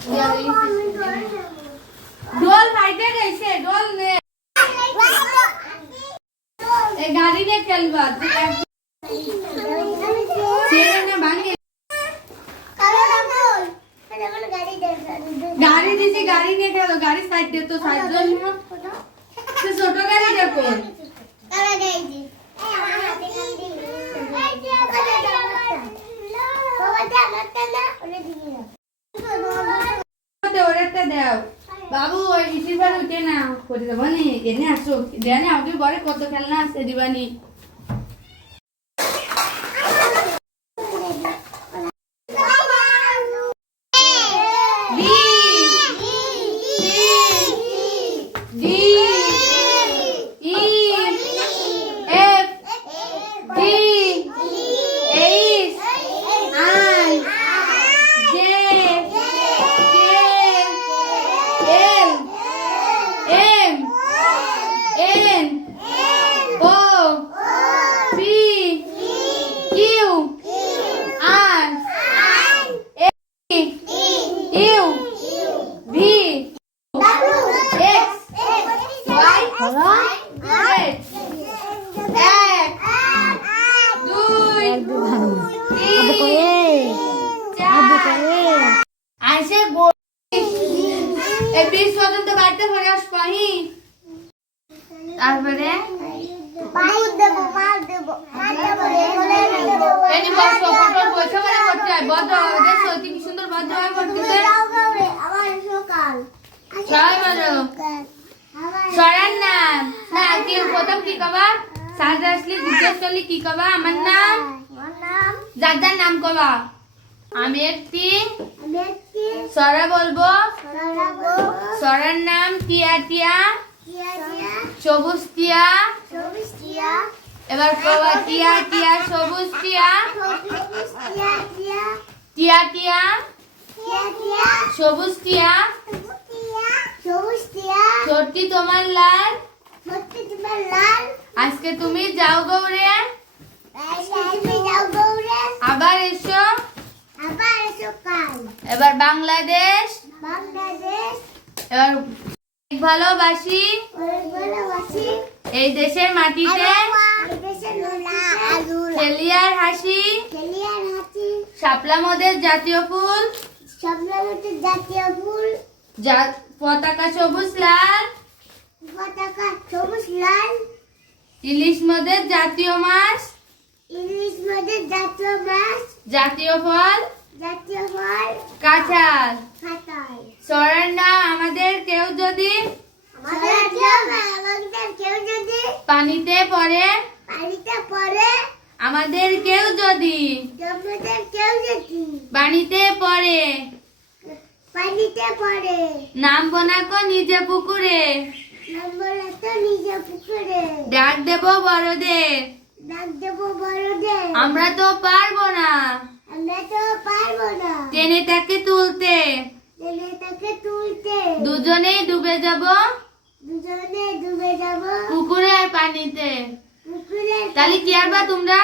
डोल फाइटे कैसे डोल ने गाड़ी ने चलवा गाड़ी दिसी गाड़ी ने खेलो गाड़ी साइड दे तो साइड दो से छोटो गाड़ी देखो काला गाड़ी दी ওরেটা দাও বাবু ওই ইসিবার উঠে না করে দেব নি এনে আসো দেনে আগে বড় কত খেলনা আছে দিবানি তারপরে পাই দেব মার দেব মার দেব এই যে বসো ফটো বসে মানে করতে হয় বড় দেখো কি সুন্দর বড় হয় করতেছে আমার সকাল সবাই বলো সরার নাম না কি প্রথম কি কবা সাজা আসলে জিজ্ঞেস করলি কি কবা আমার নাম যার নাম কবা আমি একটি সরা বলবো সরার নাম টিয়া টিয়া সবুজ টিয়া এবার কবা টিয়া টিয়া সবুজ টিয়া টিয়া টিয়া সবুজ টিয়া ছোটটি তোমার লাল আজকে তুমি যাও গৌরে আবার এসো এবার বাংলাদেশ এবার ভালোবাসি এই দেশের মাটিতে খেলিয়ার হাসি শাপলা মদের জাতীয় ফুল পতাকা সবুজ লাল ইলিশ মদের জাতীয় মাছ জাতীয় ফল কাঁঠাল সরার নাম আমাদের কেউ যদি পানিতে পড়ে আমাদের কেউ যদি পানিতে পড়ে নাম বোনাকো নিজে পুকুরে ডাক দেব বড়দের আমরা তো পারবো না টেনে তাকে তুলতে দুজনেই ডুবে যাব পুকুরে আর পানিতে তাহলে কি আরবা তোমরা